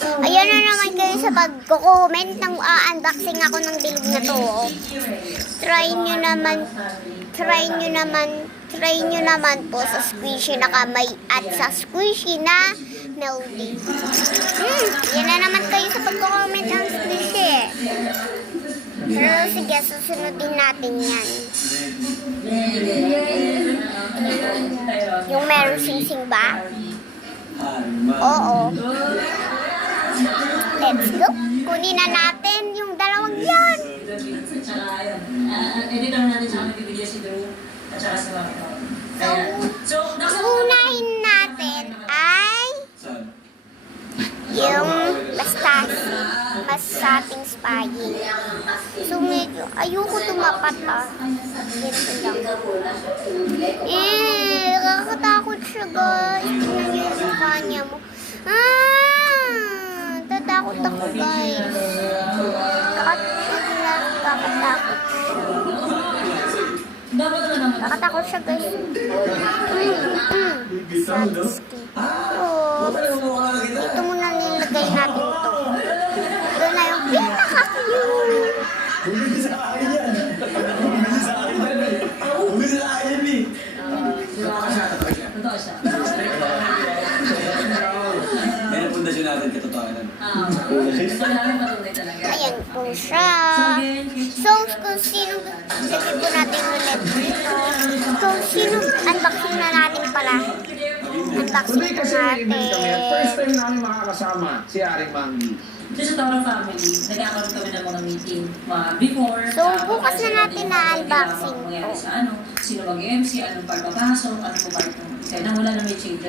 Ayan na naman kayo sa pag-comment ng unboxing ako ng bilog na to. Try nyo naman po sa squishy na kamay at sa squishy na melody. Yan na naman kayo sa pag-comment ng squishy. Pero sige, susunodin natin yan. Yung meron sing-sing ba? Oo. Let's go. Kunin na natin yung dalawang yan. Editor natin sa aming video si Drew at saka si Mami. So, ang unahin natin ay yung mas satisfying. So, medyo ayoko tumapat Ganito lang. Nakakatakot siya, guys. Tingnan niyo yung mukha niya mo. Tatakot ako, guys. Nakakatakot siya. Nakakatakot siya, guys. Ito muna nilagay natin ito. Ito na yung pinaka-cute. Bumili sa akin yan. Bumili sa akin yan. Bumili sa akin yan eh. Totoo siya. May napundasyon natin katotohanan. Gusto namin patunay talaga. Ayan po siya. So, kung sino, lagay po natin ulit dito. Kung sino, unboxing na natin pala. Unboxing po natin. First time namin makakasama si Aring Mangi. Dito sa Toro Family, nagkakaroon kami ng mga meeting before. So, bukas na natin na unboxing Mangyari sa ano, sino mag-MC, anong part papasok, anong part kaya nang wala na may change.